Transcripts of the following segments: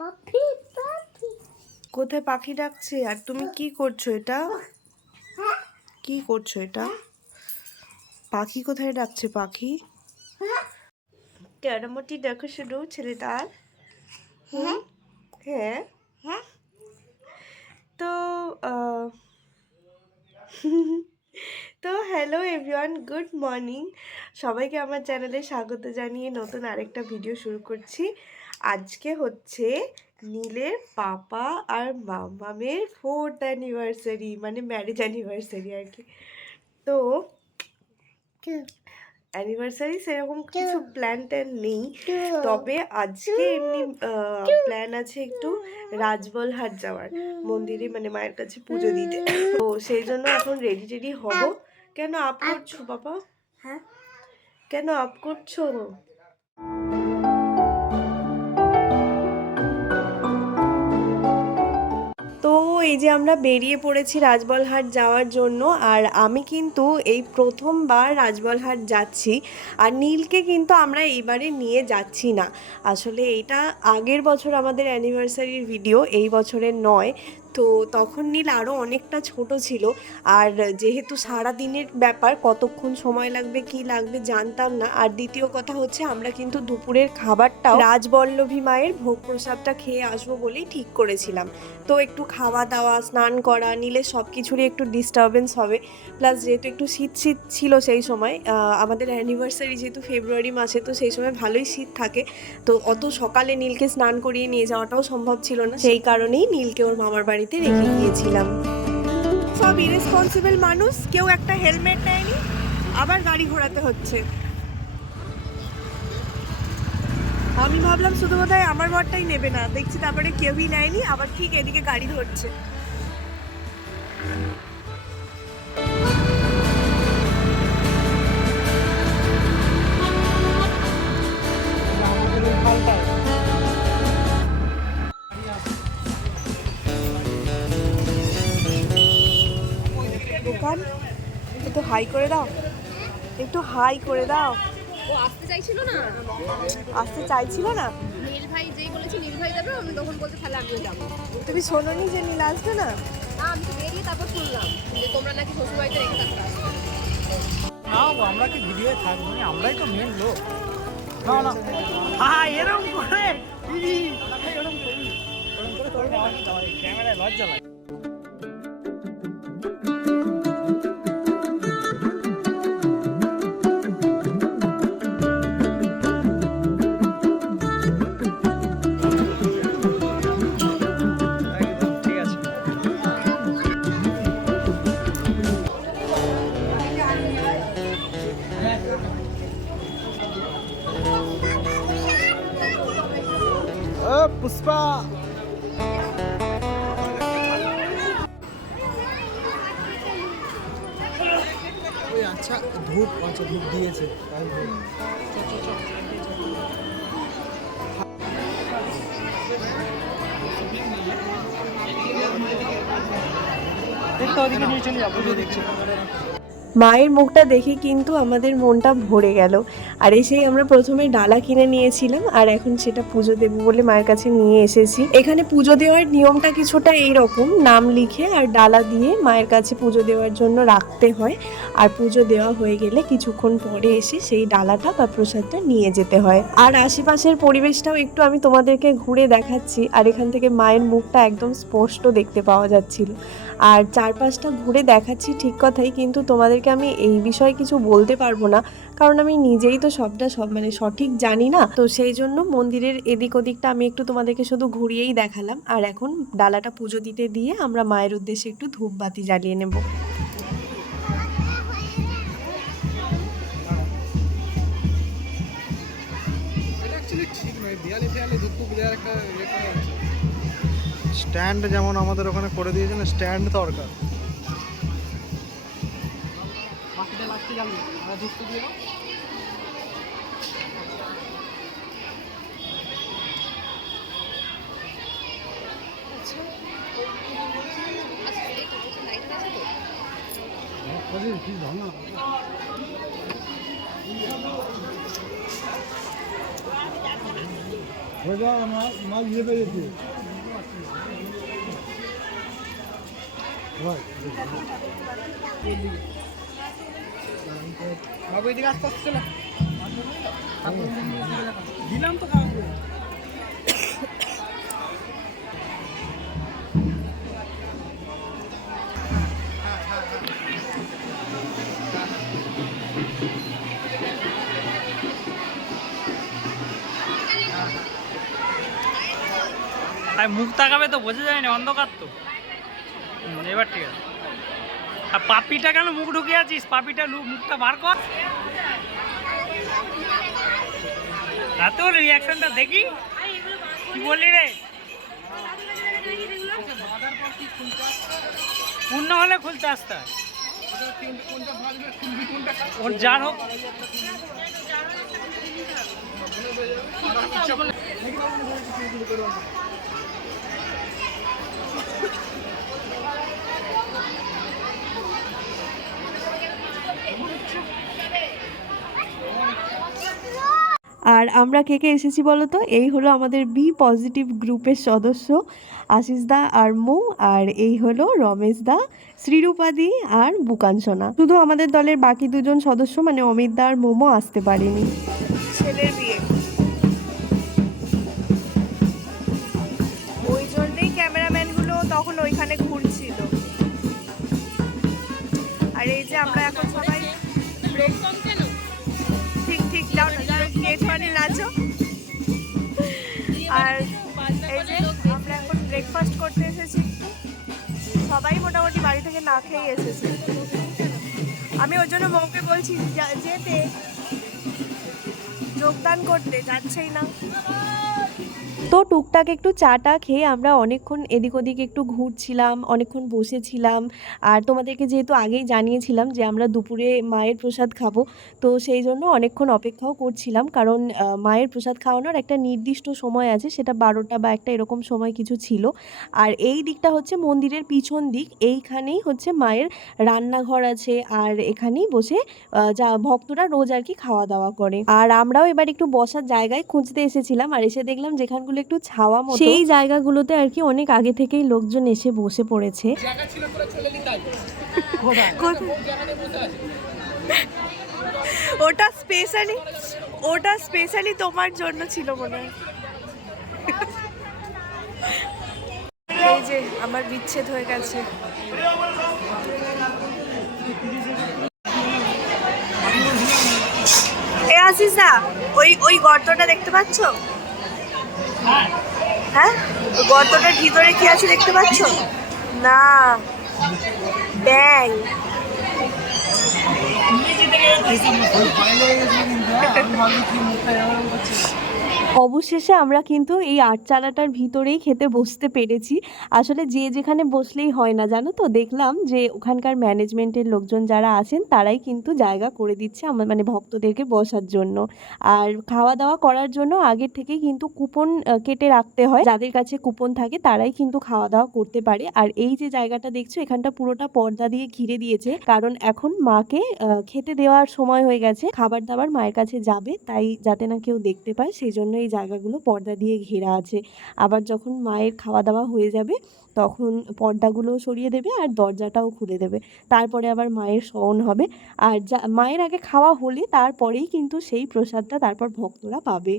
পাখি পাখি কোথায় পাখি ডাকছে? আর তুমি কি করছো? এটা কি করছো? এটা পাখি কোথায় ডাকছে? পাখি কেরামতি দেখো শুধু ছেলেটার। হ্যাঁ হ্যাঁ তো তো হ্যালো এভরিওয়ান, গুড মর্নিং। সবাইকে আমার চ্যানেলে স্বাগত জানিয়ে নতুন আরেকটা ভিডিও শুরু করছি। আজকে হচ্ছে নীলের পাপা আর মামামের 4th অ্যানিভার্সারি, মানে ম্যারেজ অ্যানিভার্সারি আর কি। তো অ্যানিভার্সারি সেরকম কিছু প্ল্যান ট্যান নেই, তবে আজকে এমনি প্ল্যান আছে একটু রাজবলহাট যাওয়ার, মন্দিরে মানে মায়ের কাছে পুজো দিতে। তো সেই জন্য এখন রেডি টেডি হব। কেন আপ করছো বাবা? হ্যাঁ কেন আপ করছো? তো এই যে আমরা বেরিয়ে পড়েছি রাজবলহাট যাওয়ার জন্য। আর আমি কিন্তু এই প্রথমবার রাজবলহাট যাচ্ছি, আর নীলকে কিন্তু আমরা এইবারে নিয়ে যাচ্ছি না। আসলে এটা আগের বছর আমাদের অ্যানিভার্সারির ভিডিও, এই বছরের নয়। তো তখন নীল আরও অনেকটা ছোট ছিল, আর যেহেতু সারা দিনের ব্যাপার, কতক্ষণ সময় লাগবে কি লাগবে জানতাম না। আর দ্বিতীয় কথা হচ্ছে আমরা কিন্তু দুপুরের খাবারটাও রাজবল্লভী মায়ের ভোগ প্রসাদটা খেয়ে আসবো বলেই ঠিক করেছিলাম। তো একটু খাওয়া দাওয়া, স্নান করা, নীলের সব কিছুরই একটু ডিস্টারবেন্স হবে। প্লাস যেহেতু একটু শীত শীত ছিল সেই সময়, আমাদের অ্যানিভার্সারি যেহেতু ফেব্রুয়ারি মাসে, তো সেই সময় ভালোই শীত থাকে। তো অত সকালে নীলকে স্নান করিয়ে নিয়ে যাওয়াটাও সম্ভব ছিল না, সেই কারণেই নীলকে ওর মামার বাড়িতে রেখে গিয়েছিলাম। সব ইরেসপন্সিবল মানুষ, কেউ একটা হেলমেট নেয়নি, আবার গাড়ি ঘোরাতে হচ্ছে। আমি ভাবলাম শুধু বোধহয় আমার ঘরটাই নেবে না, দেখছি তারপরে কেউই নেয়নি, আবার ঠিক এদিকে গাড়ি ধরছে। দোকান একটু হাই করে দাও, একটু হাই করে দাও। ও আসতে চাইছিল না, আসতে চাইছিল না? নীল ভাই যেই বলেছে নীল ভাই যাবে, আমি তখন বলতে তাহলে আমিও যাবো। তুমি শোনোনি যে নীল আসবে না? না, আমি তো বেরিয়ে তারপর শুনলাম যে তোমরা নাকি শ্বশুরবাড়িতে রেখে তারপর আসবে। না গো, আমরা কি ভিডিও থাকবো না, আমরাই তো মেন লোক। না না, হ্যাঁ এরকম করে দিদি, এরকম করে ক্যামেরায় লজ্জা লাগে। একদম ঠিক আছে। ও পুষ্পা, ওই আচ্ছা ধূপ, আচ্ছা ধূপ দিয়েছে। দেখতে ওদিকে নিয়ে চলে যাবো, দেখছি। মায়ের মুখটা দেখে কিন্তু আমাদের মনটা ভরে গেল। আর এসেই আমরা প্রথমে ডালা কিনে নিয়েছিলাম, আর এখন সেটা পুজো দেবো বলে মায়ের কাছে নিয়ে এসেছি। এখানে পুজো দেওয়ার নিয়মটা কিছুটা এইরকম, নাম লিখে আর ডালা দিয়ে মায়ের কাছে পুজো দেওয়ার জন্য রাখতে হয়। আর পুজো দেওয়া হয়ে গেলে কিছুক্ষণ পরে এসে সেই ডালাটা বা প্রসাদটা নিয়ে যেতে হয়। আর আশেপাশের পরিবেশটাও একটু আমি তোমাদেরকে ঘুরে দেখাচ্ছি। আর এখান থেকে মায়ের মুখটা একদম স্পষ্ট দেখতে পাওয়া যাচ্ছিল। আর চারপাশটা ঘুরে দেখাচ্ছি ঠিক কথাই, কিন্তু তোমাদেরকে আমি এই বিষয়ে কিছু বলতে পারবো না, কারণ আমি নিজেই তো সবটা মানে সঠিক জানি না। তো সেই জন্য মন্দিরের এদিক ওদিকটা আমি একটু তোমাদেরকে শুধু ঘুরিয়েই দেখালাম। আর এখন ডালাটা পুজো দিতে দিয়ে আমরা মায়ের উদ্দেশ্যে একটু ধূপবাতি জ্বালিয়ে নেব। স্ট্যান্ড যেমন আমাদের ওখানে করে দিয়েছে না, স্ট্যান্ড দরকার। বাকিটা লাগতে যাবে, আমরা ঢুকতে দিয়ে দাও। মাছ নিয়ে পেয়েছি। বাবু এদিকে আসতে চলে দিলাম তো খাওয়া আর মুখ তাকাবে তো বোঝা যায় না, অন্ধকার তো। এবার ঠিক আছে। আর পাপিটা কেন মুখ ঢুকে আছিস? পাপিটা মুখটা বার কর। তোর রিয়াকশনটা দেখি, কি বললি রে? পূর্ণ হলে খুলতে আসতে হয়। ওর যার হোক আর আমরা কে কে এসেছি বলো তো? এই হলো আমাদের বি পজিটিভ গ্রুপের সদস্য আশিস দা আর মৌ, আর এই হলো রমেশ দা, শ্রীরূপাদি আর বুকানসোনা। শুধু আমাদের দলের বাকি দুজন সদস্য মানে অমিত দা আর মোমো আসতে পারেনি। ছেলের বিয়ে, ওই জন্যই ক্যামেরাম্যানগুলো তখন ওইখানে ঘুরছিল। আর এই যে আমরা এখন সবাই ঠিক ঠিক যাও না, গেট মানে নাচো। আর এই যে আমরা এখন ব্রেকফাস্ট করতে এসেছি, সবাই মোটামুটি বাড়ি থেকে না খেয়ে এসেছে। আমি ওর জন্য বউকে বলছি যেতে, যোগদান করতে, যাচ্ছেই না। তো টুকটাক একটু চাটা খেয়ে আমরা অনেকক্ষণ এদিক ওদিক একটু ঘুরছিলাম, অনেকক্ষণ বসেছিলাম। আর তোমাদেরকে যেহেতু আগেই জানিয়েছিলাম যে আমরা দুপুরে মায়ের প্রসাদ খাবো, তো সেই জন্য অনেকক্ষণ অপেক্ষাও করছিলাম, কারণ মায়ের প্রসাদ খাওয়ানোর একটা নির্দিষ্ট সময় আছে, সেটা 12টা বা একটা এরকম সময় কিছু ছিল। আর এই দিকটা হচ্ছে মন্দিরের পিছন দিক, এইখানেই হচ্ছে মায়ের রান্নাঘর আছে, আর এখানেই বসে যা ভক্তরা রোজ আর কি খাওয়া দাওয়া করে। আর আমরাও এবার একটু বসার জায়গায় খুঁজতে এসেছিলাম, আর এসে দেখলাম যেখানগুলো একটু ছাওয়া মতো, সেই জায়গাগুলোতে আর কি অনেক আগে থেকেই লোকজন এসে বসে পড়েছে। ওটা স্পেশালি তোমার জন্য ছিল মনে হয়। এই যে আমার বিচ্ছেদ হয়ে গেছে। এ আসিসা, ওই গর্তটা দেখতে পাচ্ছ? হ্যাঁ, গর্তটার ভিতরে কি আছে দেখতে পাচ্ছ? না, ব্যাং। অবশেষে আমরা কিন্তু এই আটচালাটার ভিতরেই খেতে বসতে পেরেছি। আসলে যে যেখানে বসলেই হয় না, জানো তো, দেখলাম যে ওখানকার ম্যানেজমেন্টের লোকজন যারা আছেন তারাই কিন্তু জায়গা করে দিচ্ছে আমার মানে ভক্তদেরকে বসার জন্য। আর খাওয়া দাওয়া করার জন্য আগের থেকেই কিন্তু কুপন কেটে রাখতে হয়, যাদের কাছে কুপন থাকে তারাই কিন্তু খাওয়া দাওয়া করতে পারে। আর এই যে জায়গাটা দেখছো, এখানটা পুরোটা পর্দা দিয়ে ঘিরে দিয়েছে, কারণ এখন মাকে খেতে দেওয়ার সময় হয়ে গেছে, খাবার দাবার মায়ের কাছে যাবে, তাই যাতে না কেউ দেখতে পায় সেই জন্য এই জায়গাগুলো পর্দা দিয়ে ঘেরা আছে। আবার যখন মায়ের খাওয়া দাওয়া হয়ে যাবে তখন পর্দাগুলো সরিয়ে দেবে আর দরজাটাও খুলে দেবে, তারপরে আবার মায়ের শয়ন হবে। আর মায়ের আগে খাওয়া হলে তারপরেই কিন্তু সেই প্রসাদটা তারপর ভক্তরা পাবে।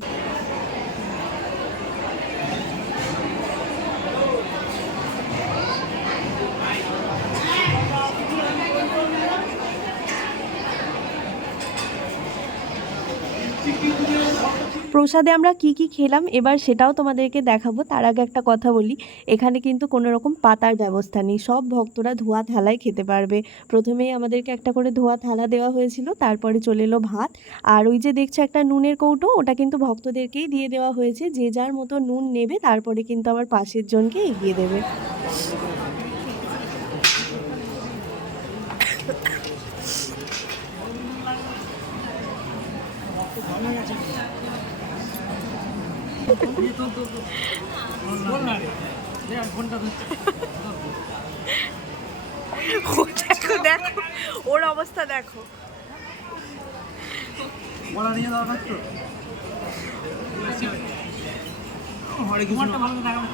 প্রসাদে আমরা কি কি খেলাম এবার সেটাও তোমাদেরকে দেখাবো। তার আগে একটা কথা বলি, এখানে কিন্তু কোনো রকম পাতার ব্যবস্থা নেই, সব ভক্তরা ধোয়া থালায় খেতে পারবে। প্রথমেই আমাদেরকে একটা করে ধোয়া থালা দেওয়া হয়েছিল, তারপরে চলে এলো ভাত। আর ওই যে দেখছো একটা নুনের কৌটো, ওটা কিন্তু ভক্তদেরকেই দিয়ে দেওয়া হয়েছে, যে যার মতো নুন নেবে তারপরে কিন্তু আবার পাশের জনকে এগিয়ে দেবে। দেখো দেখো ওর অবস্থা দেখো। তোমারটা ভালো দেখাবে।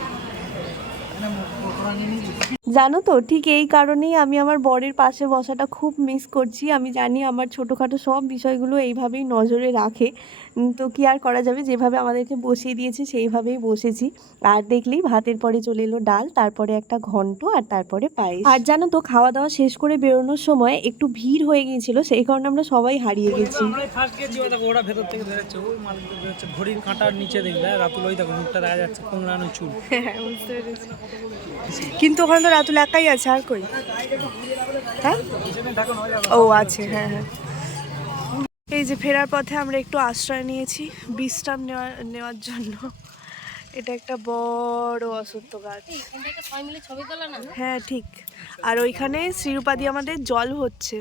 জানো তো ঠিক এই কারণেই আমি আমার বরের পাশে বসাটা খুব মিস করছি। আমি জানি আমার ছোটোখাটো সব বিষয়গুলো এইভাবেই নজরে রাখে, তো কি আর করা যাবে, যেভাবে আমাদেরকে বসিয়ে দিয়েছে সেইভাবেই বসেছি। আর দেখলেই ভাতের পরে চলে এলো ডাল, তারপরে একটা ঘন্ট, আর তারপরে পায়েস। আর জানো তো খাওয়া দাওয়া শেষ করে বেরোনোর সময় একটু ভিড় হয়ে গিয়েছিল, সেই কারণে আমরা সবাই হারিয়ে গেছি। আমরাই ফার্স্ট গেছি, ওই দেখো ওরা ভেতর থেকে বেরোচ্ছে, ওই মালিক বেরোচ্ছে ঘড়ির কাঁটার নিচে দেখবে রাতুল, ওই দেখো মুখটা দেখা যাচ্ছে, কোংলানো চুল। বুঝতে পেরেছি, কিন্তু ওখানে তো রাতুল একাই আছে, আর কই? হ্যাঁ, পিছনে থাকো না, ওই দেখো। ও আছে, হ্যাঁ হ্যাঁ। এই যে ফেরার পথে আমরা একটু আশ্রয় নিয়েছি বিশ্রাম নেওয়ার জন্য। এটা একটা বড় অশ্বত্থ গাছ। এখানটাকে সবাই মিলে ছবি তোলা না? হ্যাঁ ঠিক। আর ওইখানে শ্রীরূপা দিয়ে আমাদের জল হচ্ছে,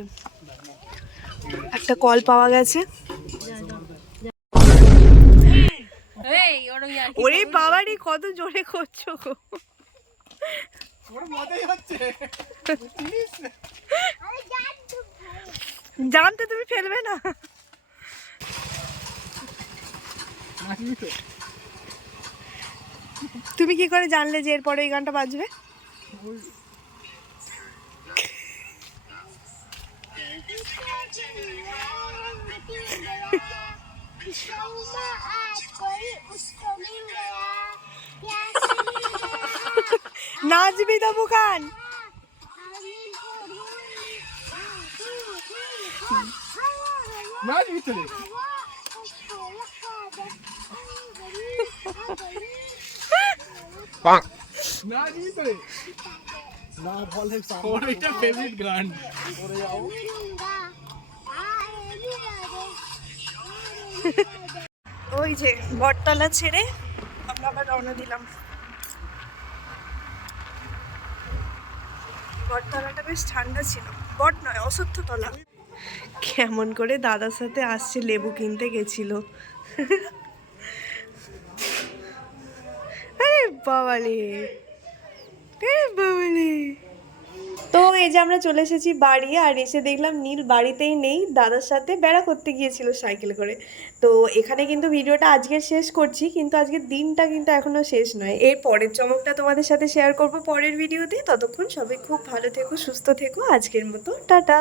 একটা কল পাওয়া গেছে। এই ওরম ইয়ার কি ওরে বাবারে কত জোরে করছো গো। জানতে তুমি ফেলবে না? তুমি কি করে জানলে যে এরপরে এই গানটা বাজবে? নাচবি তো বুকান। ওই যে বটতলা ছেড়ে আমরা আবার রওনা দিলাম। বটতলাটা বেশ ঠান্ডা ছিল, বট নয় অশ্বত্থতলা। কেমন করে দাদার সাথে আসছে, লেবু কিনতে গেছিল। আরে বাবালে, আরে বাবালে। তো এই যে আমরা চলে এসেছি বাড়ি, আর এসে দেখলাম নীল বাড়িতেই নেই, দাদার সাথে বেড়া করতে গিয়েছিল সাইকেল করে। তো এখানে কিন্তু ভিডিওটা আজকে শেষ করছি, কিন্তু আজকের দিনটা কিন্তু এখনো শেষ নয়। এর পরের চমকটা তোমাদের সাথে শেয়ার করব পরের ভিডিওতে। ততক্ষণ সবাই খুব ভালো থেকো, সুস্থ থেকো। আজকের মতো টাটা।